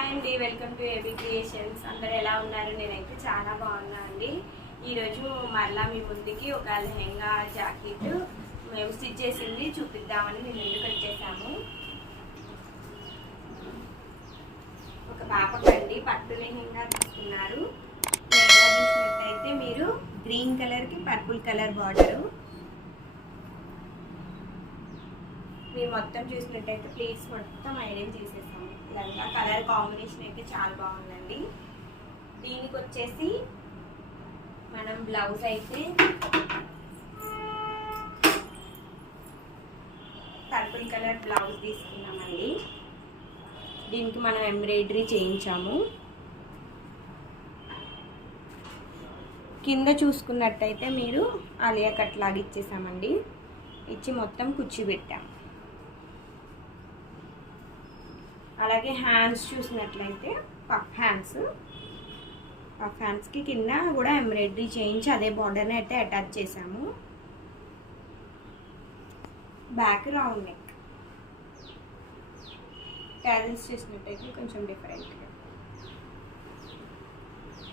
Hi అండి, welcome to AB creations. అందరు ఎలా ఉన్నారు? నేనైతే చాలా బాగున్నా అండి. ఈరోజు మళ్ళీ మీ ముందుకి ఒక లెహెంగా జాకెట్ మేము స్టిచ్ చేసింది చూపిద్దామని మేము ముందుకు వచ్చేసాము. ఒక పాపకండి పట్టు లెహెంగా తీసుకున్నారు. లెహెంగా చూసినట్టయితే మీరు గ్రీన్ కలర్కి పర్పుల్ కలర్ బార్డరు. మీరు మొత్తం చూసినట్టయితే ప్లేస్ మొత్తం ఐరన్ చేసేసాము. ఇలాగా కలర్ కాంబినేషన్ అయితే చాలా బాగుందండి. దీనికి వచ్చేసి మనం బ్లౌజ్ అయితే పర్పుల్ కలర్ బ్లౌజ్ తీసుకున్నామండి. దీనికి మనం ఎంబ్రాయిడరీ చేయించాము. కింద చూసుకున్నట్టయితే మీరు ఆలియా కట్ లాగా ఇచ్చేసామండి. ఇచ్చి మొత్తం కుచ్చి పెట్టాము. అలాగే హ్యాండ్స్ చూసినట్లయితే పఫ్ హ్యాండ్స్కి కింద కూడా ఎంబ్రాయిడరీ చేయించి అదే బార్డర్ని అయితే అటాచ్ చేసాము. Back round neck. ట్యాజిల్స్ చూసినట్టయితే కొంచెం డిఫరెంట్గా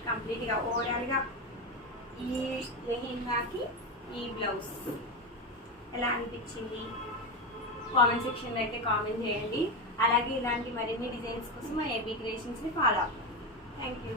కంప్లీట్గా ఓవరాల్గా ఈ లెహెంగాకి ఈ బ్లౌజ్ ఎలా అనిపించింది కామెంట్ సెక్షన్లో అయితే కామెంట్ చేయండి. అలాగే ఇలాంటి మరిన్ని డిజైన్స్ కోసం మా ఏబీ క్రియేషన్స్ని ఫాలో అవ్వండి. Thank you.